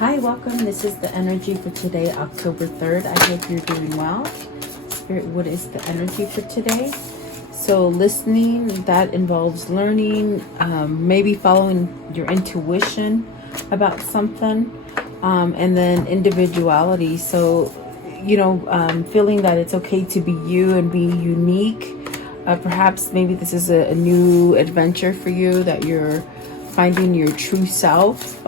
Hi, welcome. This is the energy for today, October 3rd. I hope you're doing well. Spirit, what is the energy for today? So listening, that involves learning, maybe following your intuition about something, and then individuality. So, feeling that it's okay to be you and be unique. Perhaps maybe this is a new adventure for you, that you're finding your true self.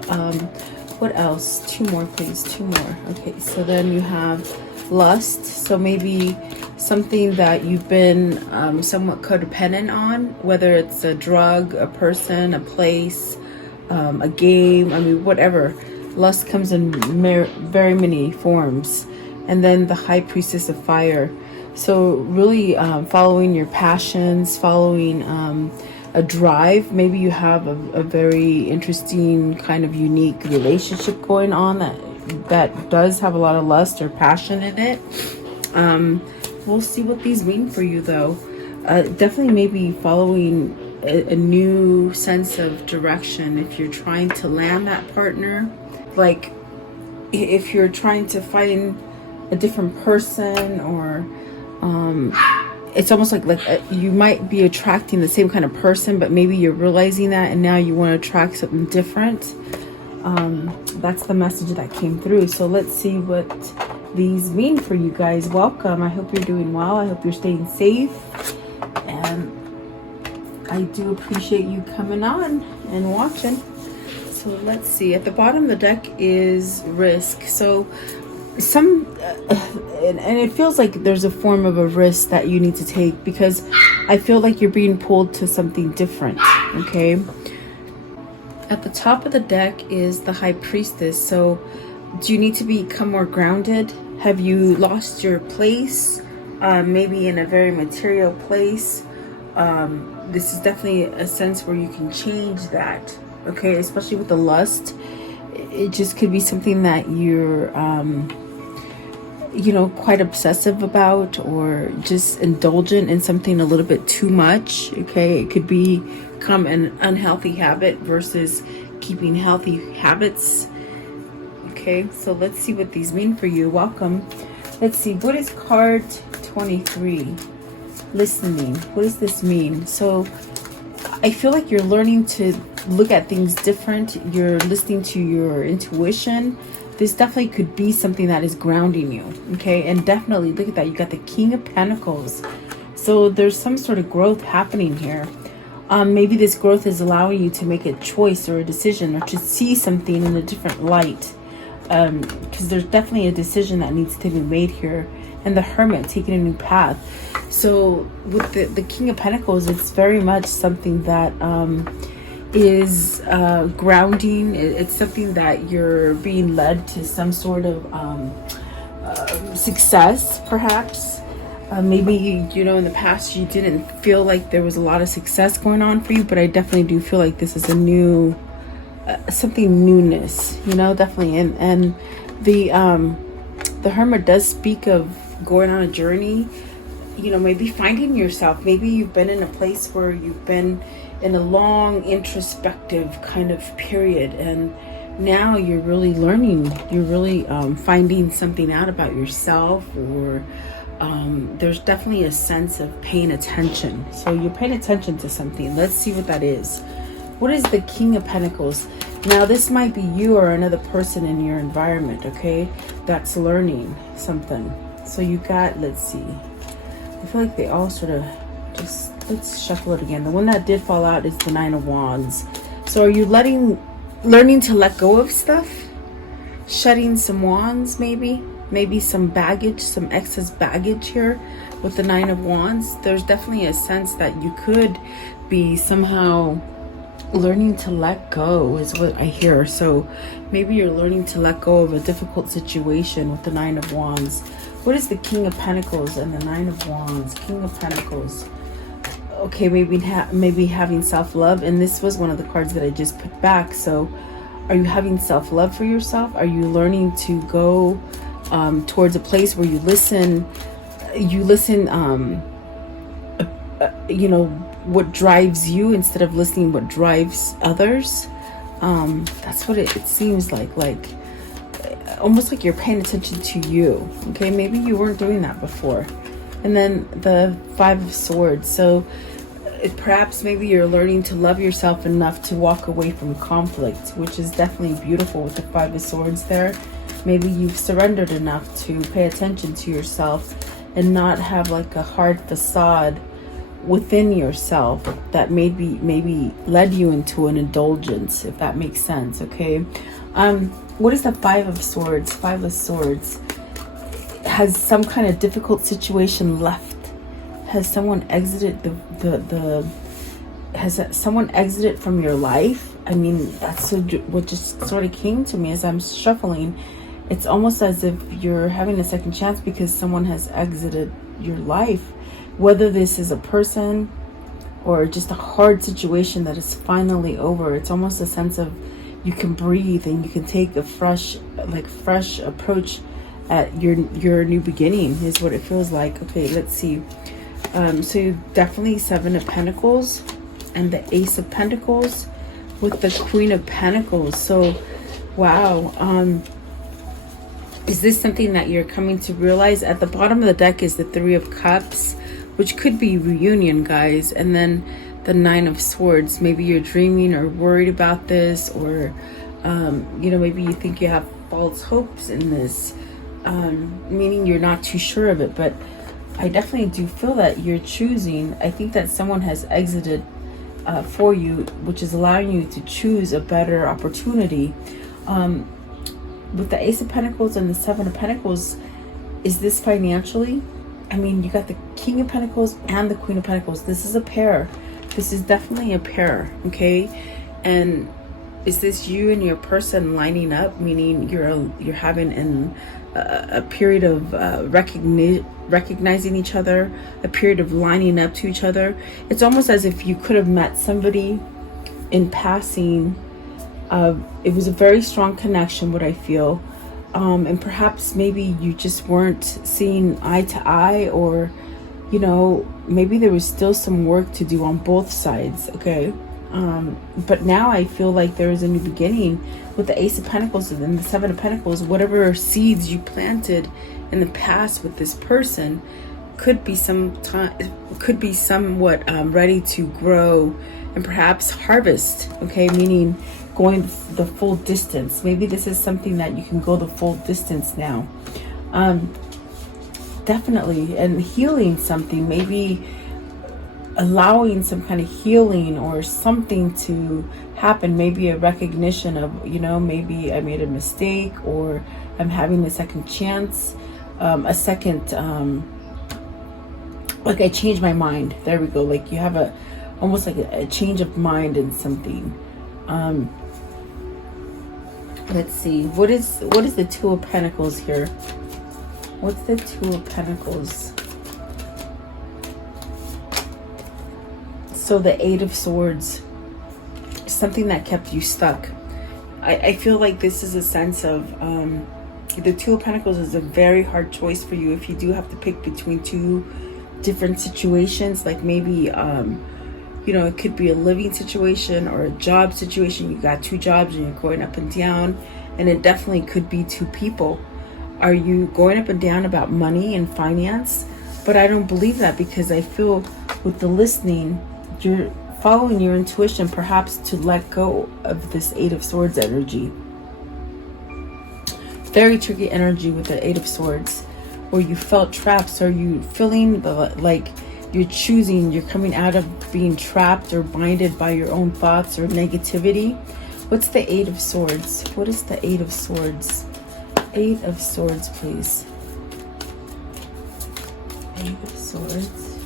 What else? Two more, please. Two more. Okay, so then you have lust. So maybe something that you've been somewhat codependent on, whether it's a drug, a person, a place, a game, I mean, whatever. Lust comes in very many forms. And then the high priestess of fire. So really following your passions, following a drive. Maybe you have a very interesting kind of unique relationship going on that does have a lot of lust or passion in it. We'll see what these mean for you, though. Definitely maybe following a new sense of direction if you're trying to land that partner. Like if you're trying to find a different person, or it's almost like you might be attracting the same kind of person, but maybe you're realizing that and now you want to attract something different. That's the message that came through. So let's see what these mean for you guys. Welcome. I hope you're doing well. I hope you're staying safe. And I do appreciate you coming on and watching. So let's see. At the bottom of the deck is risk. So and it feels like there's a form of a risk that you need to take, because I feel like you're being pulled to something different. Okay, at the top of the deck is the high priestess. So do you need to become more grounded? Have you lost your place, maybe in a very material place? This is definitely a sense where you can change that. Okay, especially with the lust, it just could be something that you're quite obsessive about, or just indulgent in something a little bit too much. Okay, it could become an unhealthy habit versus keeping healthy habits. Okay, so let's see what these mean for you. Welcome. Let's see, what is card 23? Listening. What does this mean? So I feel like you're learning to look at things different. You're listening to your intuition. This definitely could be something that is grounding you. Okay, and definitely look at that. You got the King of Pentacles. So there's some sort of growth happening here. Maybe this growth is allowing you to make a choice or a decision, or to see something in a different light. Because there's definitely a decision that needs to be made here. And the Hermit taking a new path. So with the King of Pentacles, it's very much something that is grounding. It's something that you're being led to some sort of success, perhaps. Maybe, in the past you didn't feel like there was a lot of success going on for you, but I definitely do feel like this is a new, something newness, definitely. And the Hermit does speak of going on a journey, maybe finding yourself. Maybe you've been in a place where you've been in a long introspective kind of period, and now you're really learning, you're really finding something out about yourself, or there's definitely a sense of paying attention. So you're paying attention to something. Let's see what that is. What is the King of Pentacles? Now this might be you or another person in your environment, okay, that's learning something. So you got, let's see, I feel like they all sort of just, let's shuffle it again. The one that did fall out is the Nine of Wands. So are you learning to let go of stuff? Shedding some wands, maybe some baggage, some excess baggage here with the Nine of Wands. There's definitely a sense that you could be somehow learning to let go, is what I hear. So maybe you're learning to let go of a difficult situation with the Nine of Wands. What is the King of Pentacles and the Nine of Wands? King of Pentacles. Okay, maybe having self-love. And this was one of the cards that I just put back. So are you having self-love for yourself? Are you learning to go towards a place where you listen, what drives you instead of listening what drives others? That's what it seems like almost like you're paying attention to you. Okay, maybe you weren't doing that before. And then the Five of Swords. So perhaps maybe you're learning to love yourself enough to walk away from conflict, which is definitely beautiful with the Five of Swords there. Maybe you've surrendered enough to pay attention to yourself and not have like a hard facade within yourself that maybe led you into an indulgence, if that makes sense. Okay, what is the Five of Swords? Five of Swords has some kind of difficult situation left. Has someone exited has someone exited from your life? I mean, that's what just sort of came to me as I'm shuffling. It's almost as if you're having a second chance because someone has exited your life. Whether this is a person or just a hard situation that is finally over, it's almost a sense of you can breathe and you can take a fresh approach at your new beginning is what it feels like. Okay, let's see. So definitely Seven of Pentacles and the Ace of Pentacles with the Queen of Pentacles. So wow, is this something that you're coming to realize? At the bottom of the deck is the Three of Cups, which could be reunion, guys, and then the Nine of Swords. Maybe you're dreaming or worried about this, or you know, maybe you think you have false hopes in this, meaning you're not too sure of it. But I definitely do feel that you're choosing. I think that someone has exited for you, which is allowing you to choose a better opportunity. With the Ace of Pentacles and the Seven of Pentacles, is this financially? I mean, you got the King of Pentacles and the Queen of Pentacles. This is a pair. This is definitely a pair, okay? And is this you and your person lining up, meaning you're having a period of recognizing each other, a period of lining up to each other? It's almost as if you could have met somebody in passing. It was a very strong connection, what I feel. And perhaps maybe you just weren't seeing eye to eye, or, you know, maybe there was still some work to do on both sides, okay? But now I feel like there is a new beginning with the Ace of Pentacles and the Seven of Pentacles. Whatever seeds you planted in the past with this person could be somewhat ready to grow and perhaps harvest, okay? Meaning going the full distance. Maybe this is something that you can go the full distance now. Definitely. And healing something, maybe allowing some kind of healing or something to happen. Maybe a recognition of, you know, maybe I made a mistake, or I'm having a second chance, a second, like I changed my mind. There we go. Like you have almost like a change of mind in something. Let's see. What is the Two of Pentacles here? What's the Two of Pentacles? So the Eight of Swords. Something that kept you stuck. I feel like this is a sense of the Two of Pentacles is a very hard choice for you if you do have to pick between two different situations. Like maybe you know, it could be a living situation or a job situation. You got two jobs and you're going up and down, and it definitely could be two people. Are you going up and down about money and finance? But I don't believe that, because I feel with the listening, you're following your intuition, perhaps to let go of this Eight of Swords energy. Very tricky energy with the Eight of Swords, where you felt trapped. So are you feeling like you're choosing, you're coming out of being trapped or binded by your own thoughts or negativity? What's the Eight of Swords? What is the Eight of Swords? Eight of Swords, please. Eight of Swords.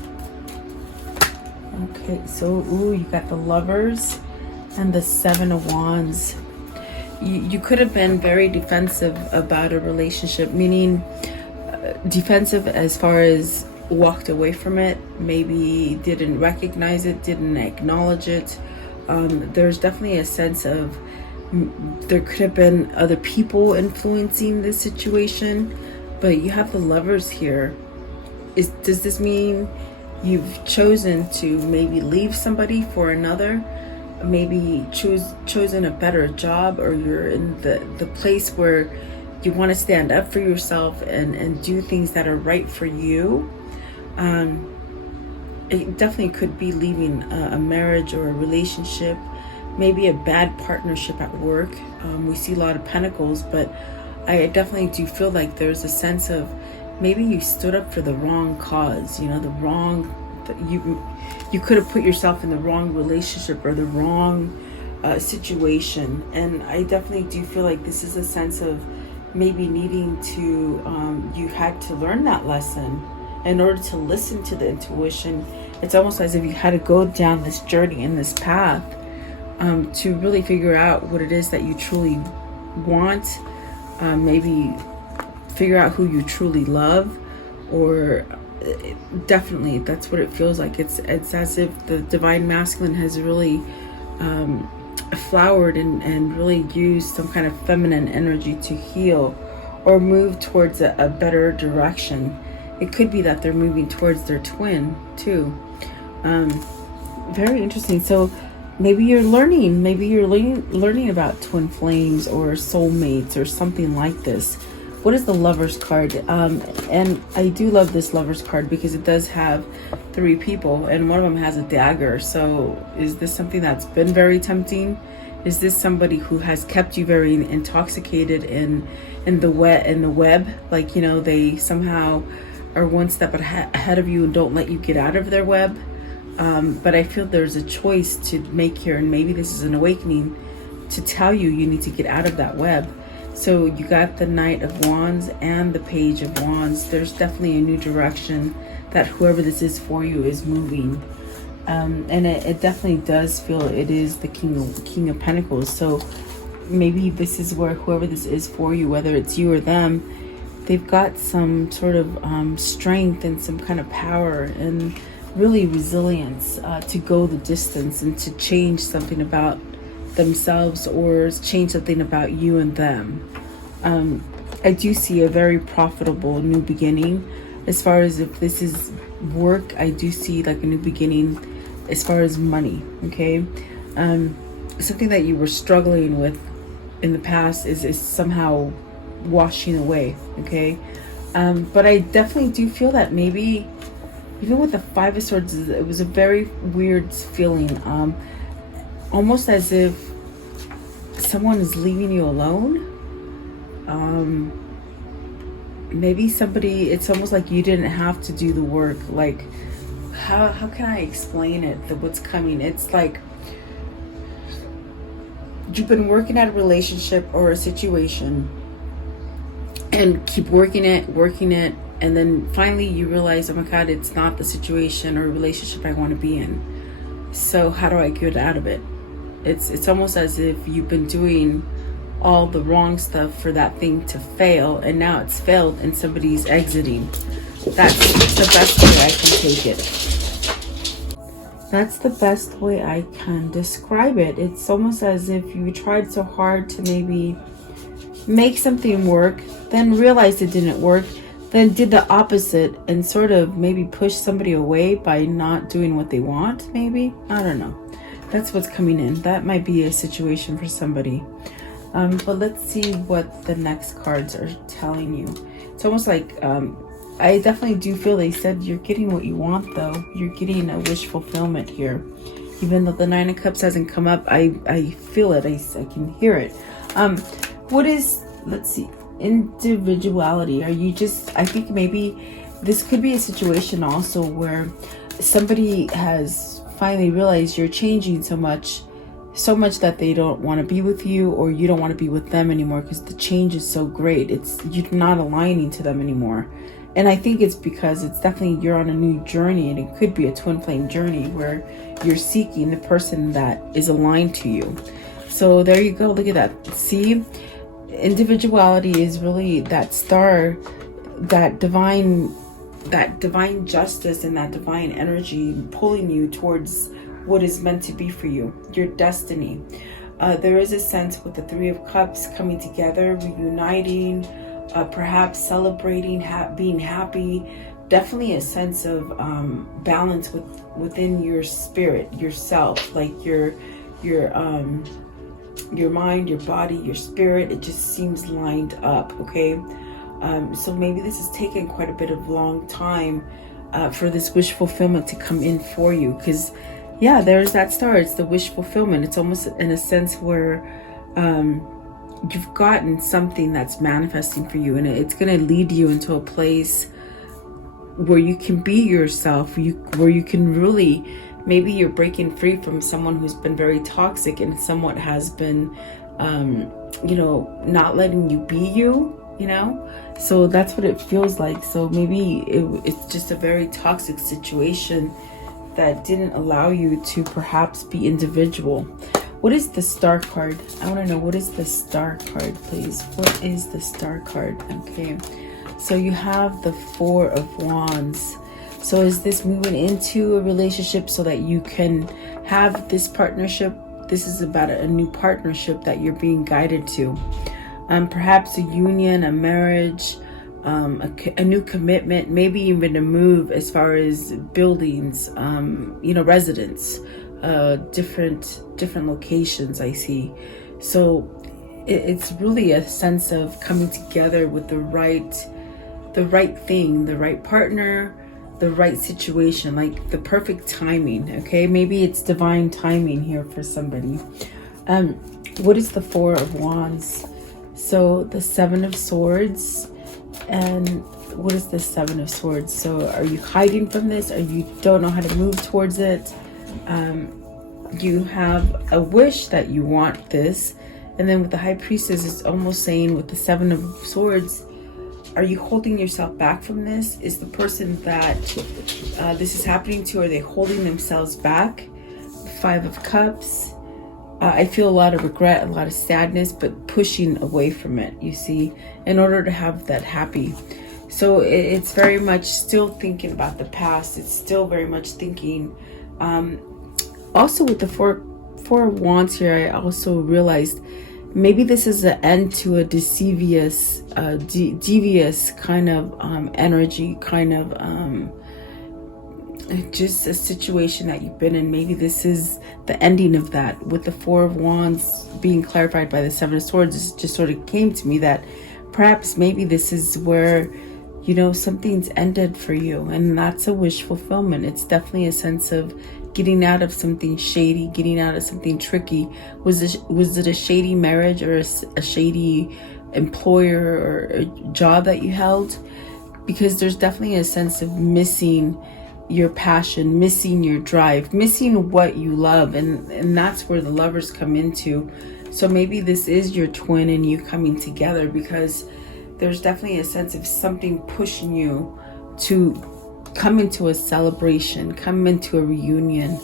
Okay, so, ooh, you got the Lovers and the Seven of Wands. You could have been very defensive about a relationship, meaning defensive as far as walked away from it, maybe didn't recognize it, didn't acknowledge it. There's definitely a sense of there could have been other people influencing this situation, but you have the Lovers here. Does this mean you've chosen to maybe leave somebody for another? Maybe chosen a better job, or you're in the place where you want to stand up for yourself and do things that are right for you. It definitely could be leaving a marriage or a relationship, maybe a bad partnership at work. We see a lot of pentacles, but I definitely do feel like there's a sense of maybe you stood up for the wrong cause, you know, you could have put yourself in the wrong relationship or the wrong situation. And I definitely do feel like this is a sense of maybe needing to, you had to learn that lesson in order to listen to the intuition. It's almost as if you had to go down this journey and this path to really figure out what it is that you truly want, maybe figure out who you truly love, or definitely that's what it feels like. It's as if the divine masculine has really flowered and really used some kind of feminine energy to heal or move towards a better direction. It could be that they're moving towards their twin too. Very interesting. So maybe you're learning about twin flames or soulmates or something like this. What is the Lover's card? And I do love this Lover's card because it does have 3 people and one of them has a dagger. So is this something that's been very tempting? Is this somebody who has kept you very intoxicated in the web? Like, you know, they somehow are one step ahead of you and don't let you get out of their web. But I feel there's a choice to make here, and maybe this is an awakening to tell you need to get out of that web. So you got the Knight of Wands and the Page of Wands. There's definitely a new direction that whoever this is for you is moving. And it definitely does feel it is the King of Pentacles. So maybe this is where whoever this is for you, whether it's you or them, they've got some sort of strength and some kind of power and really resilience to go the distance and to change something about themselves or change something about you and them. I do see a very profitable new beginning. As far as if this is work, I do see like a new beginning as far as money. Okay, something that you were struggling with in the past is somehow washing away. Okay, but I definitely do feel that maybe even with the 5 of Swords, it was a very weird feeling, almost as if someone is leaving you alone. Maybe somebody, it's almost like you didn't have to do the work. Like, how can I explain it, what's coming? It's like you've been working at a relationship or a situation and keep working it, and then finally you realize, oh my God, it's not the situation or relationship I want to be in. So how do I get out of it? It's almost as if you've been doing all the wrong stuff for that thing to fail, and now it's failed and somebody's exiting. That's the best way I can take it. That's the best way I can describe it. It's almost as if you tried so hard to maybe make something work, then realized it didn't work, then did the opposite and sort of maybe push somebody away by not doing what they want, maybe. I don't know. That's what's coming in. That might be a situation for somebody. But let's see what the next cards are telling you. It's almost like, I definitely do feel they said you're getting what you want, though. You're getting a wish fulfillment here. Even though the 9 of Cups hasn't come up, I feel it. I can hear it. What is, let's see, individuality? Are you just, I think maybe this could be a situation also where somebody has finally realized you're changing so much that they don't want to be with you, or you don't want to be with them anymore because the change is so great. You're not aligning to them anymore. And I think it's because it's definitely you're on a new journey, and it could be a twin flame journey where you're seeking the person that is aligned to you. So there you go. Look at that. See, individuality is really that star, that divine justice and that divine energy pulling you towards what is meant to be for you, your destiny. There is a sense with the 3 of Cups coming together, reuniting, perhaps celebrating, being happy. Definitely a sense of balance within your spirit, yourself, like your your mind, your body, your spirit, it just seems lined up, okay? So maybe this has taken quite a bit of long time for this wish fulfillment to come in for you, because yeah, there's that star. It's the wish fulfillment. It's almost in a sense where you've gotten something that's manifesting for you, and it's going to lead you into a place where you can be yourself, where you can really, maybe you're breaking free from someone who's been very toxic and somewhat has been not letting you be you, so that's what it feels like. So maybe it's just a very toxic situation that didn't allow you to perhaps be individual. What is the Star card? I want to know, what is the Star card, please? What is the Star card? Okay, so you have the Four of Wands. So is this moving into a relationship so that you can have this partnership? This is about a new partnership that you're being guided to. Perhaps a union, a marriage, a new commitment, maybe even a move as far as buildings, residence, different locations I see. So it's really a sense of coming together with the right thing, the right partner, the right situation, like the perfect timing. Okay, maybe it's divine timing here for somebody. What is the Four of Wands? So the Seven of Swords. And what is the Seven of Swords? So are you hiding from this, or you don't know how to move towards it? You have a wish that you want this, and then with the High Priestess, it's almost saying with the Seven of Swords, are you holding yourself back from this? Is the person that this is happening to, are they holding themselves back? Five of Cups. I feel a lot of regret, a lot of sadness, but pushing away from it, you see, in order to have that happy. So it's very much still thinking about the past. It's still very much thinking. Also with the Four of Wands here, I also realized maybe this is the end to a devious kind of energy, kind of just a situation that you've been in. Maybe this is the ending of that. With the Four of Wands being clarified by the Seven of Swords, it just sort of came to me that perhaps maybe this is where, something's ended for you, and that's a wish fulfillment. It's definitely a sense of getting out of something shady, getting out of something tricky. Was it a shady marriage, or a shady employer, or a job that you held? Because there's definitely a sense of missing your passion, missing your drive, missing what you love, and that's where the Lovers come into. So maybe this is your twin and you coming together, because there's definitely a sense of something pushing you to come into a celebration, come into a reunion,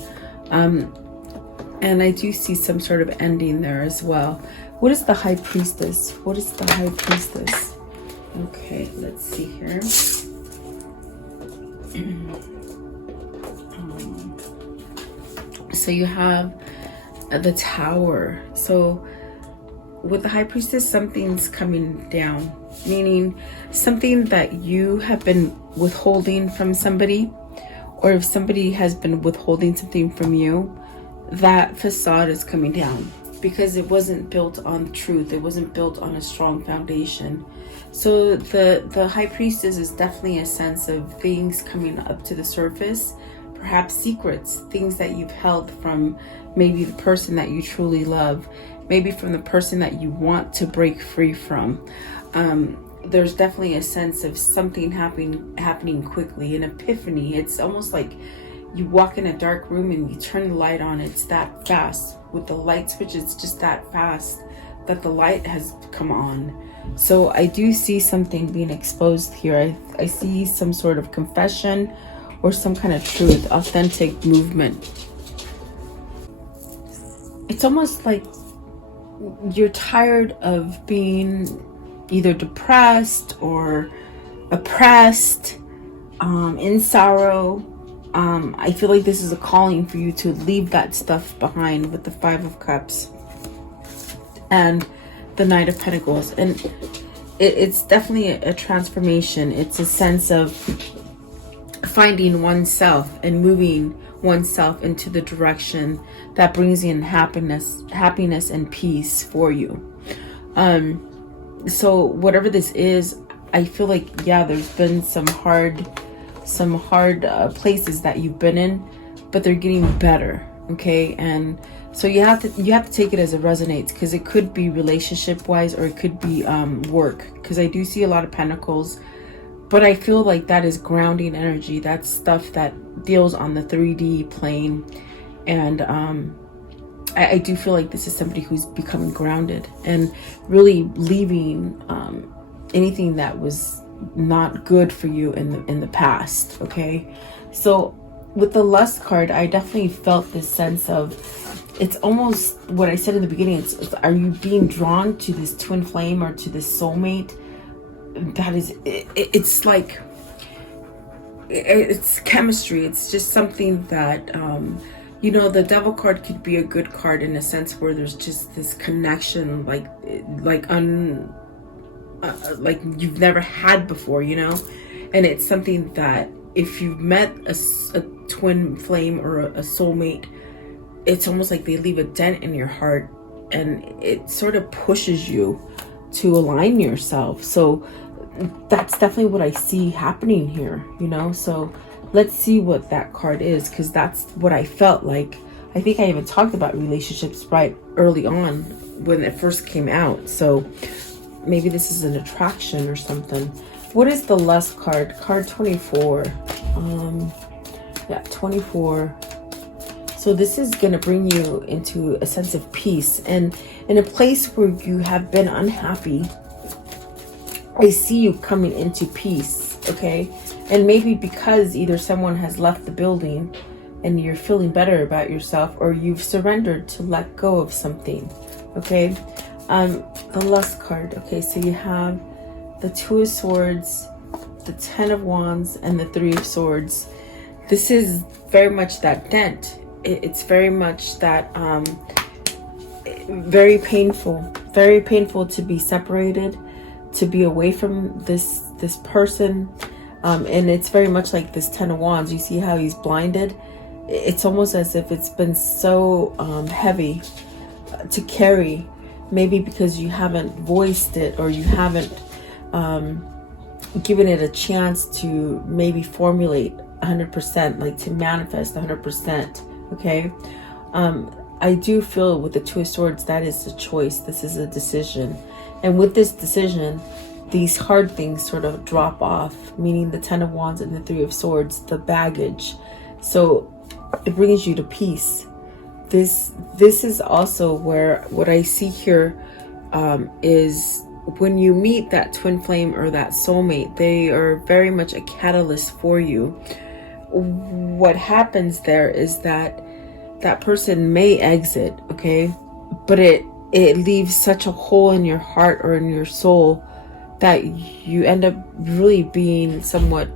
and I do see some sort of ending there as well. What is the High Priestess? What is the High Priestess? Okay, let's see here. So you have the Tower. So with the High Priestess, something's coming down, meaning something that you have been withholding from somebody, or if somebody has been withholding something from you, that facade is coming down, because it wasn't built on truth. It wasn't built on a strong foundation. So the High Priestess is definitely a sense of things coming up to the surface, perhaps secrets, things that you've held from maybe the person that you truly love, maybe from the person that you want to break free from. There's definitely a sense of something happening quickly, an epiphany. It's almost like you walk in a dark room and you turn the light on. It's that fast. With the light switch, it's just that fast that the light has come on. So I do see something being exposed here. I see some sort of confession or some kind of truth, authentic movement. It's almost like you're tired of being either depressed or oppressed, in sorrow. I feel like this is a calling for you to leave that stuff behind with the Five of Cups and the Knight of Pentacles. And it's definitely a transformation. It's a sense of finding oneself and moving oneself into the direction that brings in happiness and peace for you. So whatever this is, I feel like, yeah, there's been some hard places that you've been in, but they're getting better. Okay. And so you have to take it as it resonates, because it could be relationship wise, or it could be work, because I do see a lot of pentacles, but I feel like that is grounding energy. That's stuff that deals on the 3D plane. And I do feel like this is somebody who's becoming grounded and really leaving anything that was not good for you in the past. Okay. So with the Lust card, I definitely felt this sense of, it's almost what I said in the beginning. It's are you being drawn to this twin flame or to this soulmate? That is, it's like, it's chemistry. It's just something that, you know, the Devil card could be a good card in a sense where there's just this connection, like you've never had before, you know? And it's something that if you've met a twin flame or a soulmate, it's almost like they leave a dent in your heart, and it sort of pushes you to align yourself. So that's definitely what I see happening here, you know? So let's see what that card is, because that's what I felt like. I think I even talked about relationships right early on when it first came out. So maybe this is an attraction or something. What is the Lust card? Card 24. Yeah, 24. So this is going to bring you into a sense of peace, and in a place where you have been unhappy, I see you coming into peace. Okay. And maybe because either someone has left the building and you're feeling better about yourself, or you've surrendered to let go of something. Okay. The Lust card. Okay. So you have the Two of Swords, the Ten of Wands, and the Three of Swords. This is very much that dent. It's very much that very painful to be separated, to be away from this person. And it's very much like this Ten of Wands. You see how he's blinded? It's almost as if it's been so heavy to carry, maybe because you haven't voiced it, or you haven't given it a chance to maybe formulate 100%, like to manifest 100%. Okay. I do feel with the Two of Swords, that is a choice. This is a decision. And with this decision, these hard things sort of drop off, meaning the Ten of Wands and the Three of Swords, the baggage. So it brings you to peace. This is also where what I see here is when you meet that twin flame or that soulmate, they are very much a catalyst for you. What happens there is that person may exit, okay, but it leaves such a hole in your heart or in your soul that you end up really being somewhat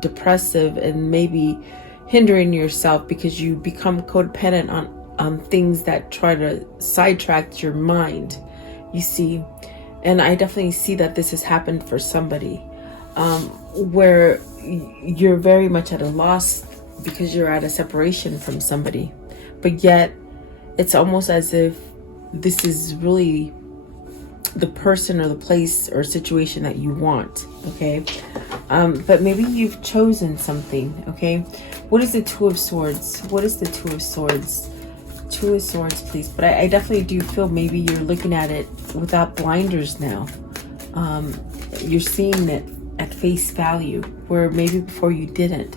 depressive and maybe hindering yourself, because you become codependent on things that try to sidetrack your mind, you see. And I definitely see that this has happened for somebody, where you're very much at a loss because you're at a separation from somebody, but yet it's almost as if this is really the person or the place or situation that you want. Okay. But maybe you've chosen something. Okay. What is the Two of Swords? What is the Two of Swords? Two of Swords, please. But I definitely do feel maybe you're looking at it without blinders now. You're seeing it at face value, where maybe before you didn't.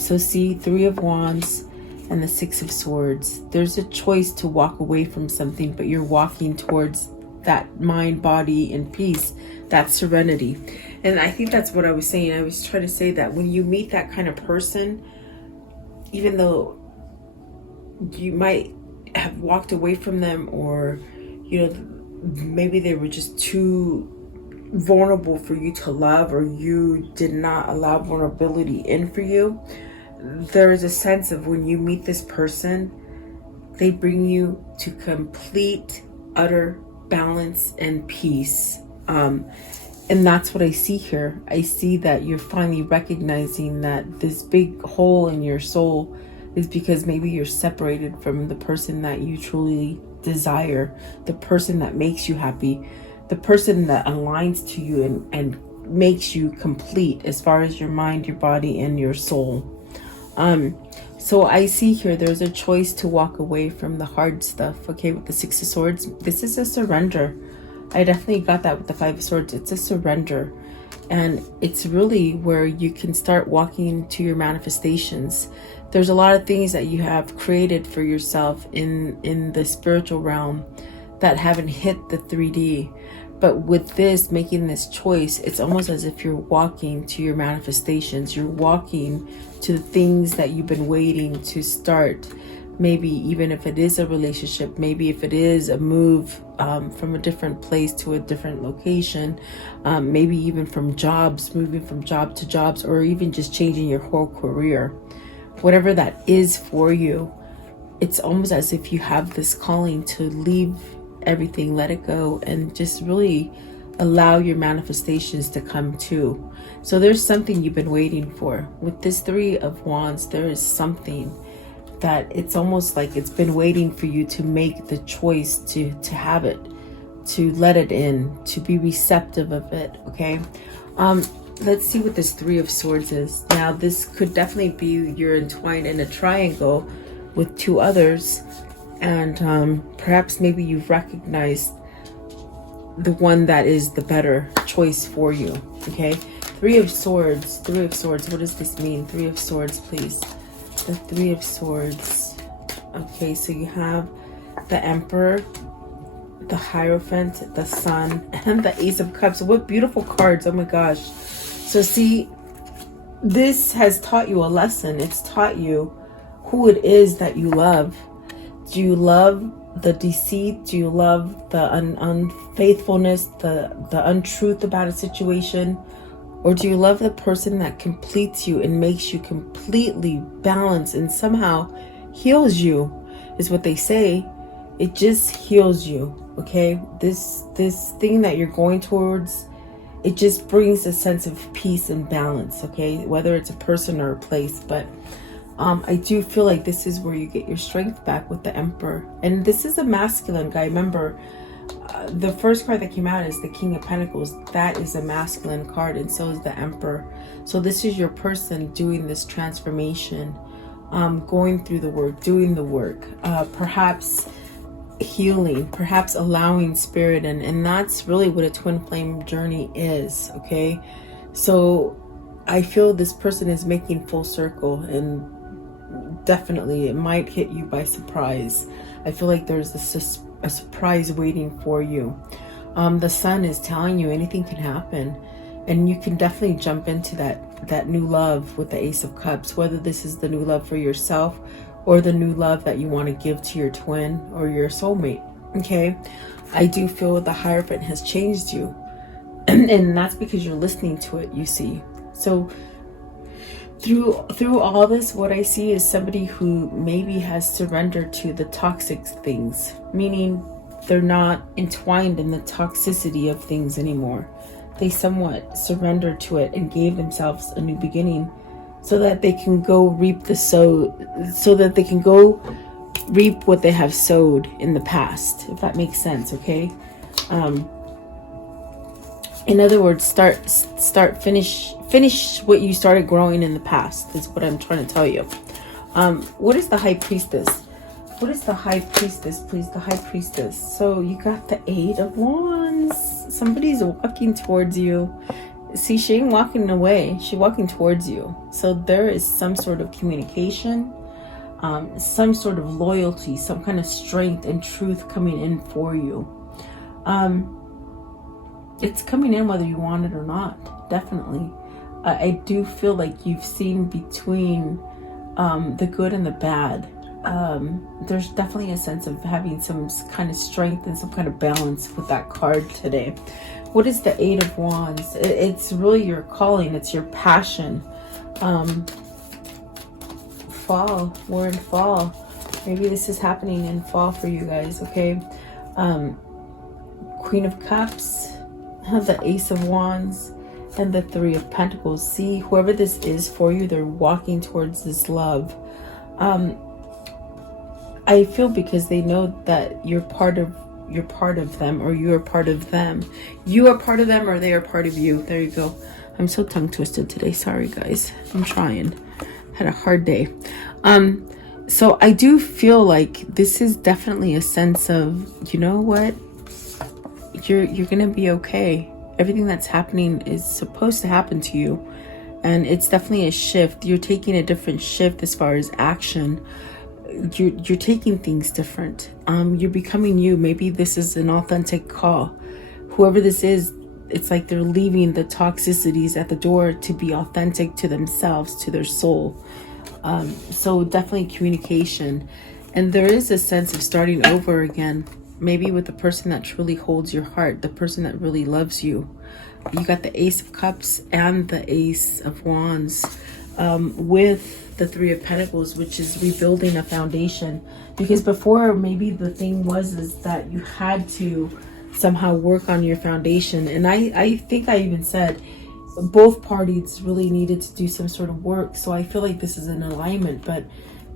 So see, Three of Wands and the Six of Swords. There's a choice to walk away from something, but you're walking towards that mind, body, and peace, that serenity. And I think that's what I was saying. I was trying to say that when you meet that kind of person, even though you might have walked away from them, or, you know, maybe they were just too vulnerable for you to love, or you did not allow vulnerability in for you, there is a sense of when you meet this person, they bring you to complete, utter balance and peace. And that's what I see here. I see that you're finally recognizing that this big hole in your soul is because maybe you're separated from the person that you truly desire, the person that makes you happy, the person that aligns to you and makes you complete as far as your mind, your body, and your soul. So I see here there's a choice to walk away from the hard stuff, okay, with the Six of Swords. This is a surrender. I definitely got that with the Five of Swords. It's a surrender. And it's really where you can start walking to your manifestations. There's a lot of things that you have created for yourself in the spiritual realm that haven't hit the 3D. But with this, making this choice, it's almost as if you're walking to your manifestations. You're walking to the things that you've been waiting to start. Maybe even if it is a relationship, maybe if it is a move from a different place to a different location, maybe even from jobs, moving from job to jobs, or even just changing your whole career. Whatever that is for you, it's almost as if you have this calling to leave everything, let it go, and just really allow your manifestations to come true. So there's something you've been waiting for. With this Three of Wands, there is something that it's almost like it's been waiting for you to make the choice to have it, to let it in, to be receptive of it, okay? Let's see what this Three of Swords is. Now, this could definitely be you're entwined in a triangle with two others, and perhaps maybe you've recognized the one that is the better choice for you, okay? Three of Swords, what does this mean? Three of Swords, please. The Three of Swords. Okay, so you have the Emperor, the Hierophant, the Sun, and the Ace of Cups. What beautiful cards. Oh my gosh. So see, this has taught you a lesson. It's taught you who it is that you love. Do you love the deceit? Do you love the unfaithfulness, the untruth about a situation? Or do you love the person that completes you and makes you completely balanced and somehow heals you, is what they say. It just heals you, okay? This thing that you're going towards, it just brings a sense of peace and balance, okay? Whether it's a person or a place. But I do feel like this is where you get your strength back with the Emperor. And this is a masculine guy. Remember, the first card that came out is the King of Pentacles. That is a masculine card, and so is the Emperor. So this is your person doing this transformation, going through the work, doing the work, perhaps healing, perhaps allowing spirit in. And that's really what a twin flame journey is, okay? So I feel this person is making full circle, and definitely it might hit you by surprise. I feel like there's a surprise waiting for you. The Sun is telling you anything can happen, and you can definitely jump into that new love with the Ace of Cups, whether this is the new love for yourself or the new love that you want to give to your twin or your soulmate, okay? I do feel the Hierophant has changed you, and that's because you're listening to it, you see. So through all this, what I see is somebody who maybe has surrendered to the toxic things, meaning they're not entwined in the toxicity of things anymore. They somewhat surrendered to it and gave themselves a new beginning so that they can go reap what they have sowed in the past, if that makes sense, okay? In other words, finish what you started growing in the past, is what I'm trying to tell you. What is the High Priestess? What is the High Priestess, please? The High Priestess. So you got the Eight of Wands. Somebody's walking towards you. See, she ain't walking away. She's walking towards you. So there is some sort of communication, some sort of loyalty, some kind of strength and truth coming in for you. It's coming in whether you want it or not, definitely. I do feel like you've seen between the good and the bad. There's definitely a sense of having some kind of strength and some kind of balance with that card today. What is the Eight of Wands? It's really your calling. It's your passion. Fall. We're in fall. Maybe this is happening in fall for you guys, okay? Queen of Cups, the Ace of Wands, and the Three of Pentacles. See, whoever this is for you, they're walking towards this love. I feel because they know that you're part of them, or you're part of them. You are part of them, or they are part of you. There you go. I'm so tongue twisted today. Sorry guys. I'm trying. Had a hard day. So I do feel like this is definitely a sense of, you know what? You're gonna be okay. Everything that's happening is supposed to happen to you. And it's definitely a shift. You're taking a different shift as far as action. You're taking things different. You're becoming you. Maybe this is an authentic call. Whoever this is, it's like they're leaving the toxicities at the door to be authentic to themselves, to their soul. So definitely communication. And there is a sense of starting over again. Maybe with the person that truly holds your heart, the person that really loves you. You got the Ace of Cups and the Ace of Wands, with the Three of Pentacles, which is rebuilding a foundation. Because before, maybe the thing is that you had to somehow work on your foundation. And I think I even said both parties really needed to do some sort of work. So I feel like this is an alignment, but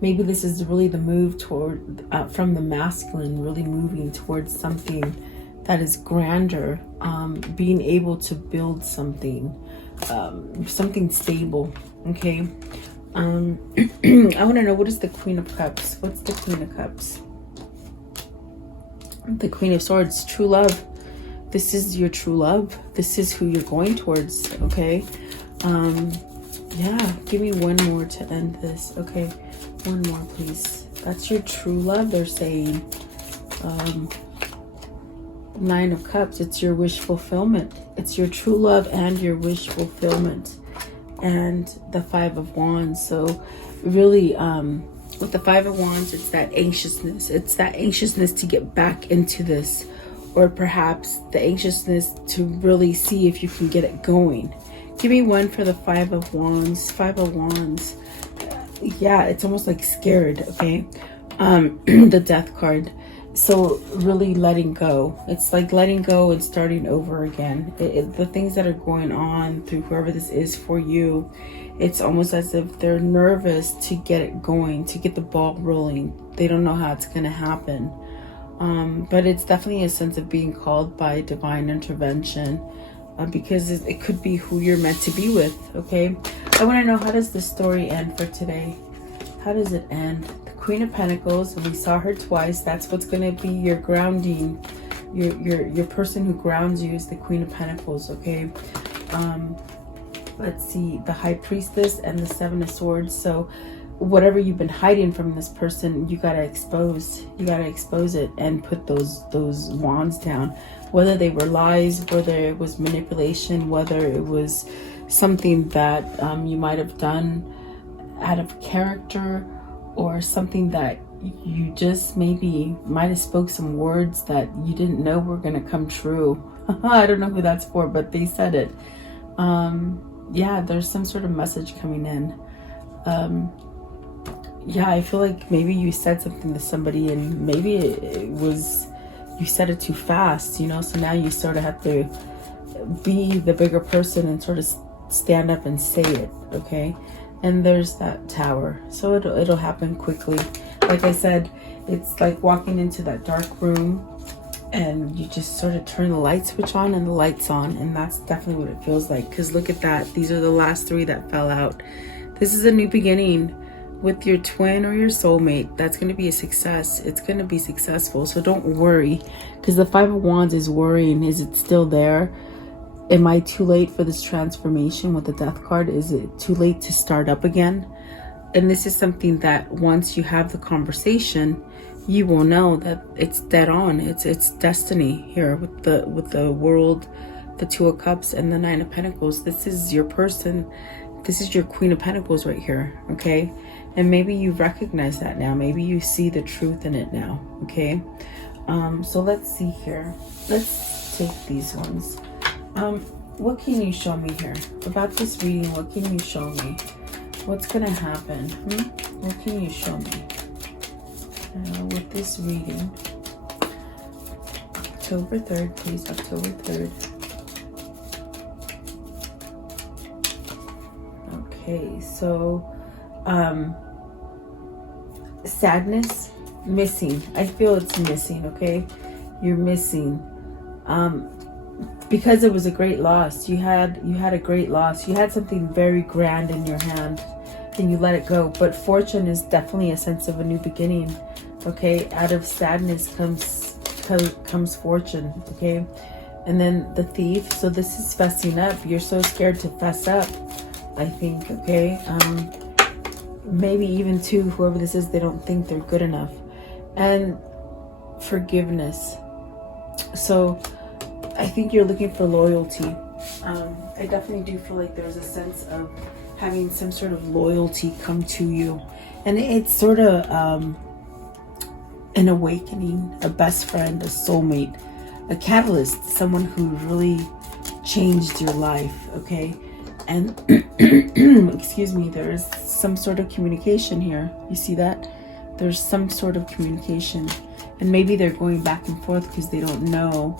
maybe this is really the move toward, from the masculine, really moving towards something that is grander, being able to build something, something stable. Okay. I want to know, what is the Queen of Cups? What's the Queen of Cups? The Queen of Swords, true love. This is your true love. This is who you're going towards. Okay. Yeah, give me one more to end this. Okay, one more please. That's your true love, they're saying. Nine of Cups, it's your wish fulfillment. It's your true love and your wish fulfillment. And the Five of Wands. So really, with the Five of Wands, it's that anxiousness. It's that anxiousness to get back into this, or perhaps the anxiousness to really see if you can get it going. Give me one for the Five of Wands. Five of Wands. Yeah, it's almost like scared, okay? The Death card. So really letting go. It's like letting go and starting over again. The things that are going on through whoever this is for you, it's almost as if they're nervous to get it going, to get the ball rolling. They don't know how it's going to happen. But it's definitely a sense of being called by divine intervention, because it could be who you're meant to be with. Okay, I want to know, how does the story end for today? How does it end? The Queen of Pentacles, we saw her twice. That's what's going to be your grounding. Your person who grounds you is the Queen of Pentacles. Okay, let's see, the High Priestess and the Seven of Swords. So whatever you've been hiding from this person, you gotta expose. You gotta expose it and put those wands down. Whether they were lies, whether it was manipulation, whether it was something that you might have done out of character, or something that you just maybe might have spoke some words that you didn't know were gonna come true. I don't know who that's for, but they said it. Yeah, there's some sort of message coming in. Yeah, I feel like maybe you said something to somebody, and maybe it was, you said it too fast, you know, so now you sort of have to be the bigger person and sort of stand up and say it. Okay, and there's that Tower, so it'll happen quickly. Like I said, it's like walking into that dark room and you just sort of turn the light switch on and the light's on, and that's definitely what it feels like. Because look at that, these are the last three that fell out. This is a new beginning with your twin or your soulmate. That's going to be a success. It's going to be successful, so don't worry, because the Five of Wands is worrying. Is it still there? Am I too late for this transformation with the Death card? Is it too late to start up again? And this is something that once you have the conversation, you will know that it's dead on. It's destiny here with the World, the Two of Cups, and the Nine of Pentacles. This is your person. This is your Queen of Pentacles right here. Okay, and maybe you recognize that now. Maybe you see the truth in it now. Okay, so let's see here. Let's take these ones. What can you show me here about this reading? What can you show me? What's gonna happen? What can you show me with this reading? October 3rd, please. October 3rd. Okay, so sadness, missing. I feel it's missing, okay? You're missing. Because it was a great loss. You had a great loss. You had something very grand in your hand and you let it go. But fortune is definitely a sense of a new beginning. Okay, out of sadness comes fortune. Okay, and then the thief. So this is fessing up. You're so scared to fess up, I think. Okay, maybe even to whoever this is, they don't think they're good enough. And forgiveness. So I think you're looking for loyalty. I definitely do feel like there's a sense of having some sort of loyalty come to you, and it's sort of an awakening, a best friend, a soulmate, a catalyst, someone who really changed your life. Okay, and excuse me, there's some sort of communication here. You see that? There's some sort of communication, and maybe they're going back and forth because they don't know.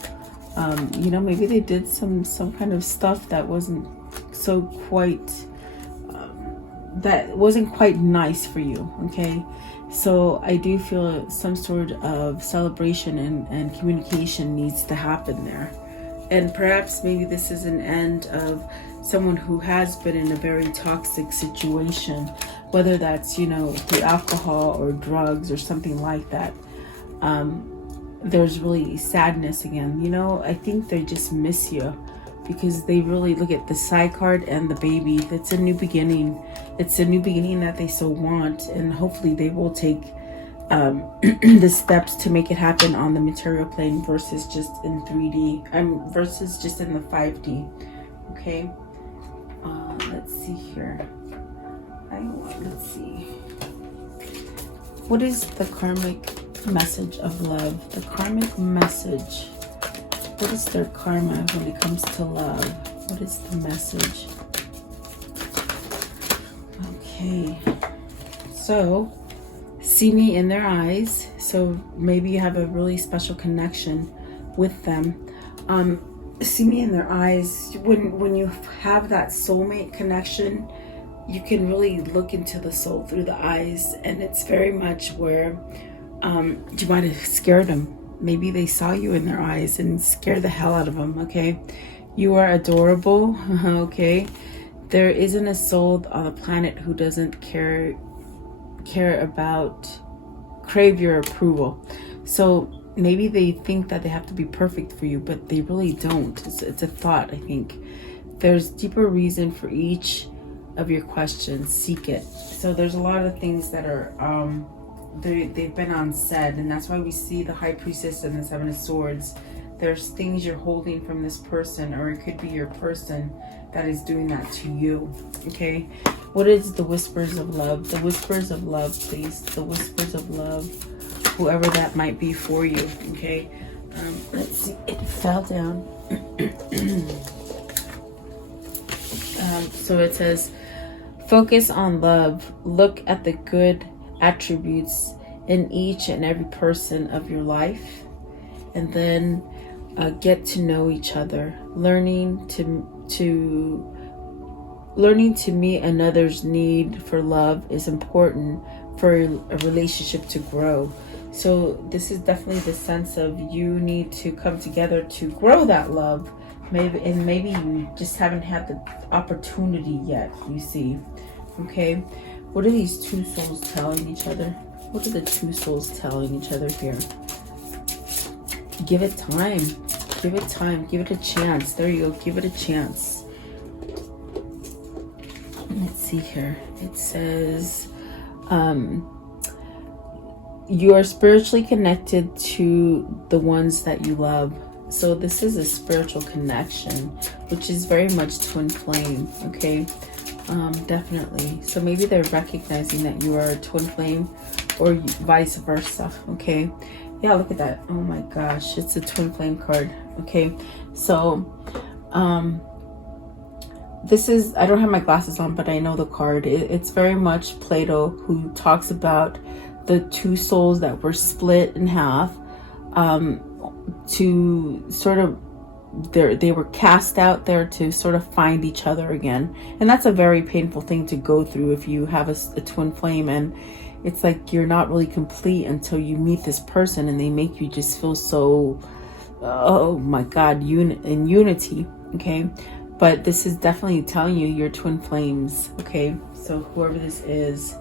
You know, maybe they did some kind of stuff that wasn't so quite that wasn't quite nice for you. Okay, so I do feel some sort of celebration and communication needs to happen there. And perhaps maybe this is an end of someone who has been in a very toxic situation, whether that's, you know, through alcohol or drugs or something like that. There's really sadness again. You know, I think they just miss you because they really look at the side card and the baby. That's a new beginning. It's a new beginning that they so want, and hopefully they will take the steps to make it happen on the material plane versus just in 3D. Versus just in the 5D. Okay. Let's see here. Let's see. What is the karmic message of love? The karmic message. What is their karma when it comes to love? What is the message? Okay. So, see me in their eyes. So maybe you have a really special connection with them. See me in their eyes. When you have that soulmate connection, you can really look into the soul through the eyes, and it's very much where you want to scare them. Maybe they saw you in their eyes and scare the hell out of them. Okay, you are adorable. Okay, there isn't a soul on the planet who doesn't crave your approval. So maybe they think that they have to be perfect for you, but they really don't. It's a thought. I think there's deeper reason for each of your questions. Seek it. So there's a lot of things that are they've been unsaid, and that's why we see the High Priestess and the Seven of Swords. There's things you're holding from this person, or it could be your person that is doing that to you. Okay, what is the whispers of love? The whispers of love, please. The whispers of love, whoever that might be for you. Okay, let's see. It fell down. So it says, focus on love. Look at the good attributes in each and every person of your life, and then get to know each other. Learning to meet another's need for love is important for a relationship to grow. So this is definitely the sense of you need to come together to grow that love. Maybe you just haven't had the opportunity yet, you see. Okay, what are these two souls telling each other? What are the two souls telling each other here? Give it time. Give it time. Give it a chance. There you go. Give it a chance. Let's see here. It says, you are spiritually connected to the ones that you love. So this is a spiritual connection, which is very much twin flame. Okay. Definitely. So maybe they're recognizing that you are a twin flame, or vice versa. Okay. Yeah, look at that. Oh my gosh, it's a twin flame card. Okay, so this is, I don't have my glasses on, but I know the card. It's very much Plato, who talks about the two souls that were split in half, to sort of, they were cast out there to sort of find each other again. And that's a very painful thing to go through if you have a twin flame, and it's like you're not really complete until you meet this person, and they make you just feel so, oh my God, in unity. Okay, but this is definitely telling you you're twin flames. Okay, so whoever this is.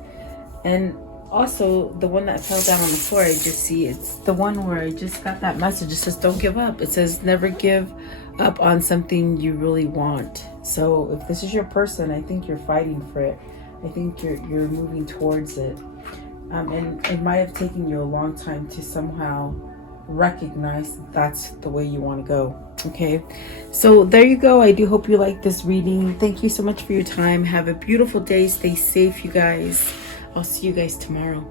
And also the one that fell down on the floor, I just see it's the one where I just got that message. It says don't give up. It says never give up on something you really want. So if this is your person, I think you're fighting for it. I think you're moving towards it. And it might have taken you a long time to somehow recognize that's the way you want to go. Okay, so there you go. I do hope you like this reading. Thank you so much for your time. Have a beautiful day. Stay safe, you guys. I'll see you guys tomorrow.